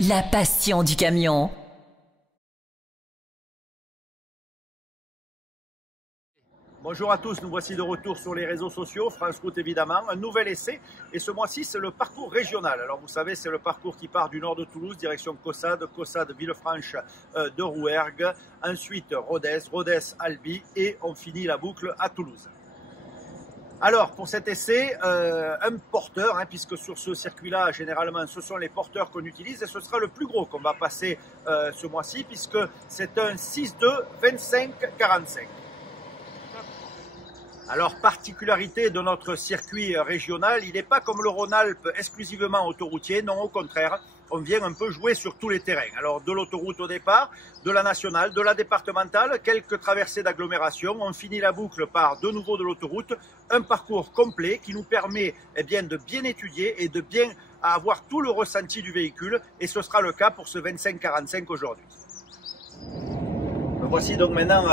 La passion du camion. Bonjour à tous, nous voici de retour sur les réseaux sociaux, France Route évidemment, un nouvel essai et ce mois-ci c'est le parcours régional. Alors vous savez c'est le parcours qui part du nord de Toulouse, direction Caussade, Caussade, Villefranche de Rouergue, ensuite Rodez, Rodez, Albi et on finit la boucle à Toulouse. Alors pour cet essai, un porteur, puisque sur ce circuit-là, généralement, ce sont les porteurs qu'on utilise et ce sera le plus gros qu'on va passer ce mois-ci, puisque c'est un 6.2 25-45. Alors, particularité de notre circuit régional, il n'est pas comme le Rhône-Alpes exclusivement autoroutier, non, au contraire, on vient un peu jouer sur tous les terrains. Alors, de l'autoroute au départ, de la nationale, de la départementale, quelques traversées d'agglomération, on finit la boucle par de nouveau de l'autoroute, un parcours complet qui nous permet de bien étudier et de bien avoir tout le ressenti du véhicule, et ce sera le cas pour ce 25-45 aujourd'hui. Voici donc maintenant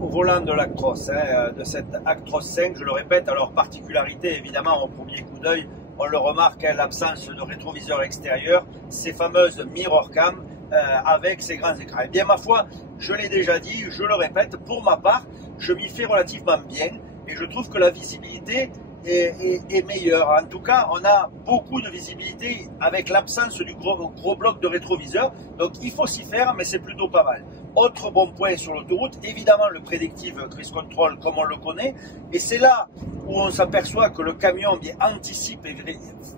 au volant de l'Actros, de cette Actros 5, je le répète. Alors particularité évidemment au premier coup d'œil, on le remarque, l'absence de rétroviseur extérieur, ces fameuses mirror cam avec ces grands écrans. Et bien ma foi, je l'ai déjà dit, je le répète, pour ma part, je m'y fais relativement bien et je trouve que la visibilité est meilleure. En tout cas, on a beaucoup de visibilité avec l'absence du gros bloc de rétroviseur. Donc il faut s'y faire, mais c'est plutôt pas mal. Autre bon point sur l'autoroute, évidemment le Predictive Cruise Control comme on le connaît. Et c'est là où on s'aperçoit que le camion anticipe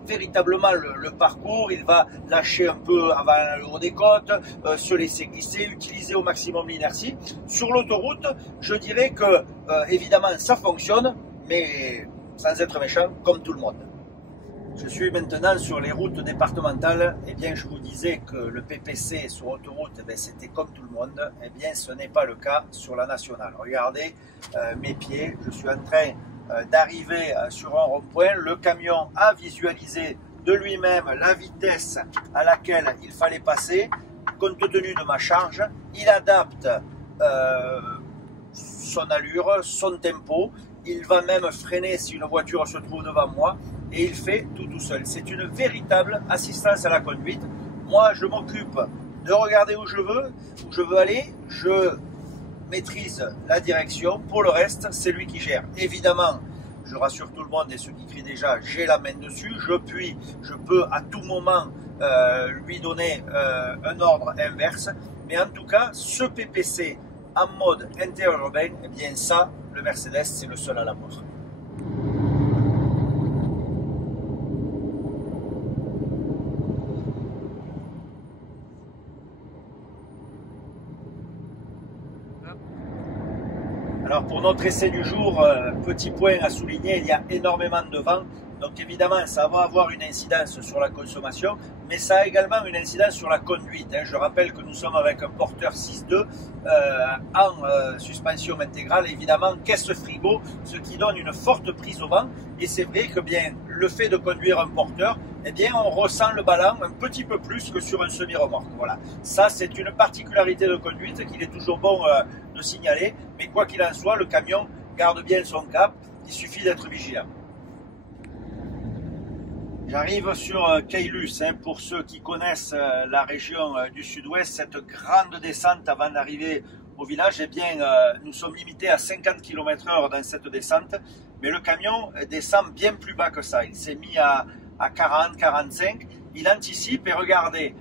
véritablement le parcours. Il va lâcher un peu avant le haut des côtes, se laisser glisser, utiliser au maximum l'inertie. Sur l'autoroute, je dirais que évidemment ça fonctionne, mais sans être méchant, comme tout le monde. Je suis maintenant sur les routes départementales. Eh bien, je vous disais que le PPC sur autoroute, c'était comme tout le monde. Eh bien, ce n'est pas le cas sur la nationale. Regardez mes pieds. Je suis en train d'arriver sur un rond-point. Le camion a visualisé de lui-même la vitesse à laquelle il fallait passer. Compte tenu de ma charge, il adapte son allure, son tempo. Il va même freiner si une voiture se trouve devant moi et il fait tout seul. C'est une véritable assistance à la conduite. Moi, je m'occupe de regarder où je veux aller. Je maîtrise la direction. Pour le reste, c'est lui qui gère. Évidemment, je rassure tout le monde et ceux qui crient déjà, j'ai la main dessus. Je peux à tout moment lui donner un ordre inverse. Mais en tout cas, ce PPC en mode interurbain, eh bien ça, le Mercedes, c'est le seul à l'avoir. Alors pour notre essai du jour, petit point à souligner, il y a énormément de vent. Donc évidemment, ça va avoir une incidence sur la consommation, mais ça a également une incidence sur la conduite. Je rappelle que nous sommes avec un porteur 6.2 en suspension intégrale, évidemment caisse frigo, ce qui donne une forte prise au vent. Et c'est vrai que bien le fait de conduire un porteur, eh bien on ressent le ballon un petit peu plus que sur un semi-remorque. Voilà, ça c'est une particularité de conduite qu'il est toujours bon de signaler. Mais quoi qu'il en soit, le camion garde bien son cap. Il suffit d'être vigilant. J'arrive sur Caylus, pour ceux qui connaissent la région du sud-ouest, cette grande descente avant d'arriver au village, eh bien nous sommes limités à 50 km/h dans cette descente, mais le camion descend bien plus bas que ça. Il s'est mis à 40, 45, il anticipe et regardez,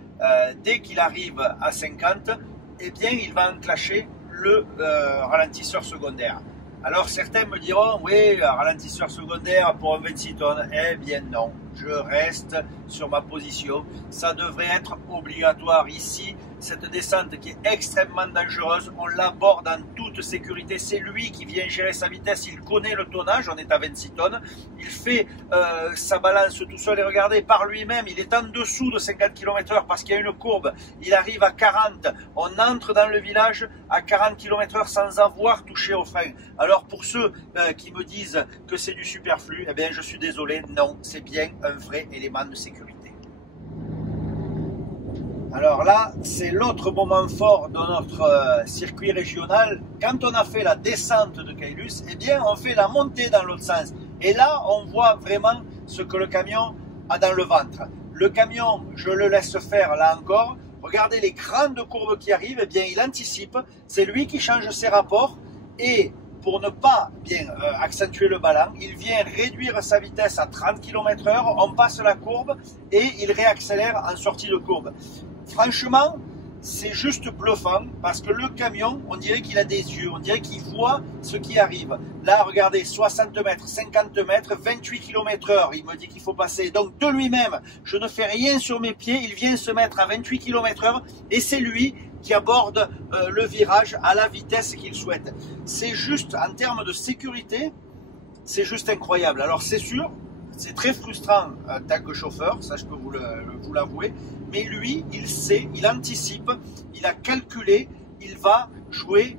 dès qu'il arrive à 50, eh bien il va enclencher le ralentisseur secondaire. Alors certains me diront, oui, ralentisseur secondaire pour un 26 tonnes. Eh bien non, je reste sur ma position. Ça devrait être obligatoire ici. Cette descente qui est extrêmement dangereuse, on l'aborde en toute sécurité. C'est lui qui vient gérer sa vitesse, il connaît le tonnage, on est à 26 tonnes. Il fait sa balance tout seul et regardez, par lui-même, il est en dessous de 50 km/h parce qu'il y a une courbe. Il arrive à 40, on entre dans le village à 40 km/h sans avoir touché au frein. Alors pour ceux qui me disent que c'est du superflu, eh bien je suis désolé, non, c'est bien un vrai élément de sécurité. Alors là, c'est l'autre moment fort de notre circuit régional. Quand on a fait la descente de Caylus, eh bien, on fait la montée dans l'autre sens. Et là, on voit vraiment ce que le camion a dans le ventre. Le camion, je le laisse faire là encore. Regardez les grandes courbes qui arrivent, eh bien il anticipe, c'est lui qui change ses rapports et pour ne pas bien accentuer le ballon, il vient réduire sa vitesse à 30 km/h, on passe la courbe et il réaccélère en sortie de courbe. Franchement, c'est juste bluffant parce que le camion, on dirait qu'il a des yeux, on dirait qu'il voit ce qui arrive. Là, regardez, 60 mètres, 50 mètres, 28 km/h, il me dit qu'il faut passer. Donc de lui-même, je ne fais rien sur mes pieds, il vient se mettre à 28 km/h et c'est lui qui aborde le virage à la vitesse qu'il souhaite. C'est juste, en termes de sécurité, c'est juste incroyable. Alors c'est sûr, c'est très frustrant en tant que chauffeur, ça je peux vous l'avouer, mais lui, il sait, il anticipe, il a calculé, il va jouer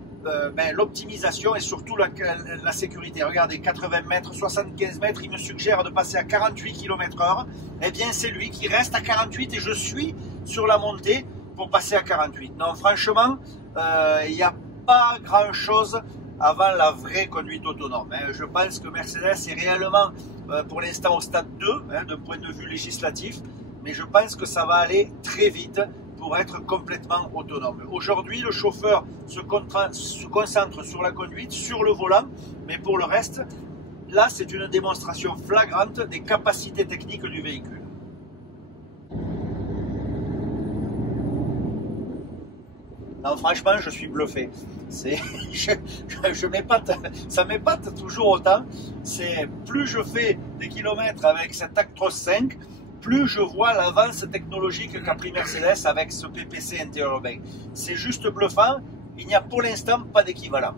l'optimisation et surtout la sécurité. Regardez, 80 mètres, 75 mètres, il me suggère de passer à 48 km/h. Eh bien, c'est lui qui reste à 48 et je suis sur la montée pour passer à 48. Non, franchement, il n'y a pas grand-chose avant la vraie conduite autonome. Je pense que Mercedes est réellement, pour l'instant, au stade 2, d'un point de vue législatif, mais je pense que ça va aller très vite pour être complètement autonome. Aujourd'hui, le chauffeur se concentre sur la conduite, sur le volant, mais pour le reste, là, c'est une démonstration flagrante des capacités techniques du véhicule. Non, franchement, je suis bluffé. Je m'épate, ça m'épate toujours autant. C'est plus je fais des kilomètres avec cet Actros 5, plus je vois l'avance technologique qu'a pris Mercedes avec ce PPC interurbain. C'est juste bluffant, il n'y a pour l'instant pas d'équivalent.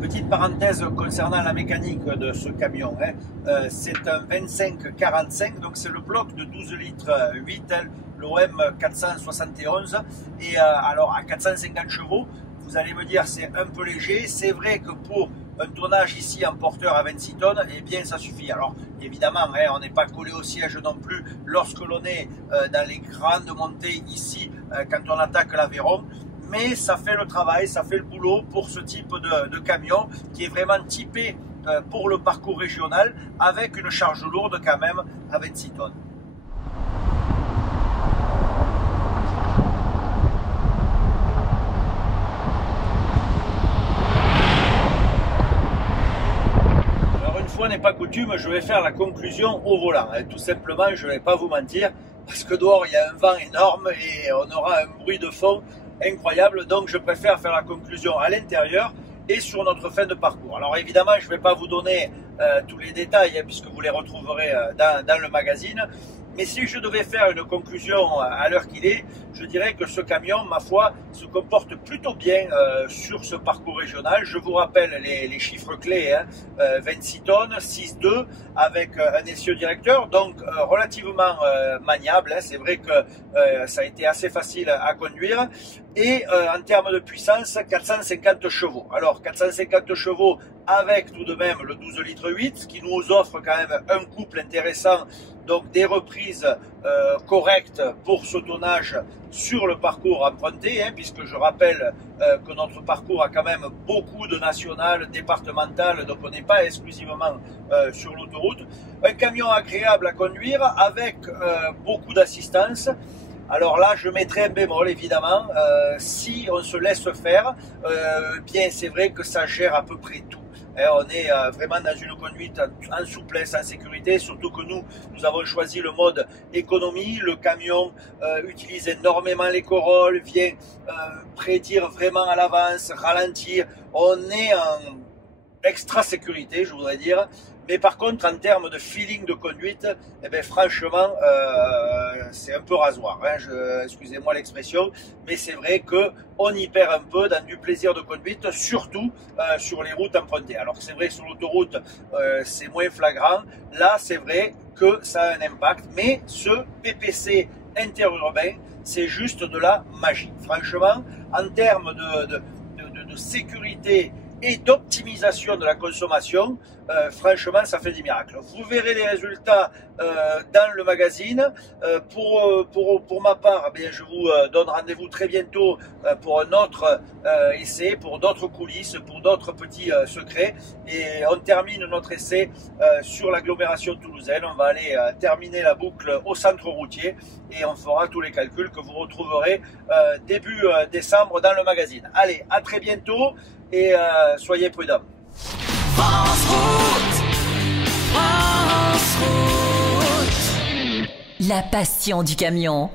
Petite parenthèse concernant la mécanique de ce camion, c'est un 25-45, donc c'est le bloc de 12 litres 8, l'OM 471, et alors à 450 chevaux, vous allez me dire c'est un peu léger, c'est vrai que pour un tonnage ici en porteur à 26 tonnes, eh bien ça suffit. Alors évidemment, on n'est pas collé au siège non plus lorsque l'on est dans les grandes montées ici, quand on attaque l'Aveyron, mais ça fait le travail, ça fait le boulot pour ce type de camion qui est vraiment typé pour le parcours régional avec une charge lourde quand même à 26 tonnes. Alors une fois n'est pas coutume, je vais faire la conclusion au volant. Tout simplement, je ne vais pas vous mentir, parce que dehors il y a un vent énorme et on aura un bruit de fond incroyable, donc je préfère faire la conclusion à l'intérieur et sur notre fin de parcours. Alors évidemment, je ne vais pas vous donner tous les détails puisque vous les retrouverez dans le magazine, mais si je devais faire une conclusion à l'heure qu'il est, je dirais que ce camion, ma foi, se comporte plutôt bien sur ce parcours régional. Je vous rappelle les chiffres clés, 26 tonnes, 6.2 avec un essieu directeur, donc relativement maniable. C'est vrai que ça a été assez facile à conduire. Et en termes de puissance, 450 chevaux. Alors 450 chevaux avec tout de même le 12 litres 8, ce qui nous offre quand même un couple intéressant, donc des reprises correctes pour ce tonnage sur le parcours emprunté, puisque je rappelle que notre parcours a quand même beaucoup de nationales, départementales, donc on n'est pas exclusivement sur l'autoroute. Un camion agréable à conduire avec beaucoup d'assistance. Alors là, je mettrai un bémol, évidemment, si on se laisse faire, bien c'est vrai que ça gère à peu près tout. On est vraiment dans une conduite en souplesse, en sécurité, surtout que nous avons choisi le mode économie. Le camion utilise énormément les corolles, vient prédire vraiment à l'avance, ralentir. On est en extra sécurité, je voudrais dire. Mais par contre, en termes de feeling de conduite, eh bien, franchement, c'est un peu rasoir. Excusez-moi l'expression, mais c'est vrai qu'on y perd un peu dans du plaisir de conduite, surtout sur les routes empruntées. Alors c'est vrai que sur l'autoroute, c'est moins flagrant. Là, c'est vrai que ça a un impact, mais ce PPC interurbain, c'est juste de la magie. Franchement, en termes de sécurité et d'optimisation de la consommation, franchement, ça fait des miracles. Vous verrez les résultats dans le magazine. Pour ma part, eh bien, je vous donne rendez-vous très bientôt pour un autre essai, pour d'autres coulisses, pour d'autres petits secrets. Et on termine notre essai sur l'agglomération toulousaine. On va aller terminer la boucle au centre routier et on fera tous les calculs que vous retrouverez début décembre dans le magazine. Allez, à très bientôt et soyez prudents. France Route. France Route. La passion du camion.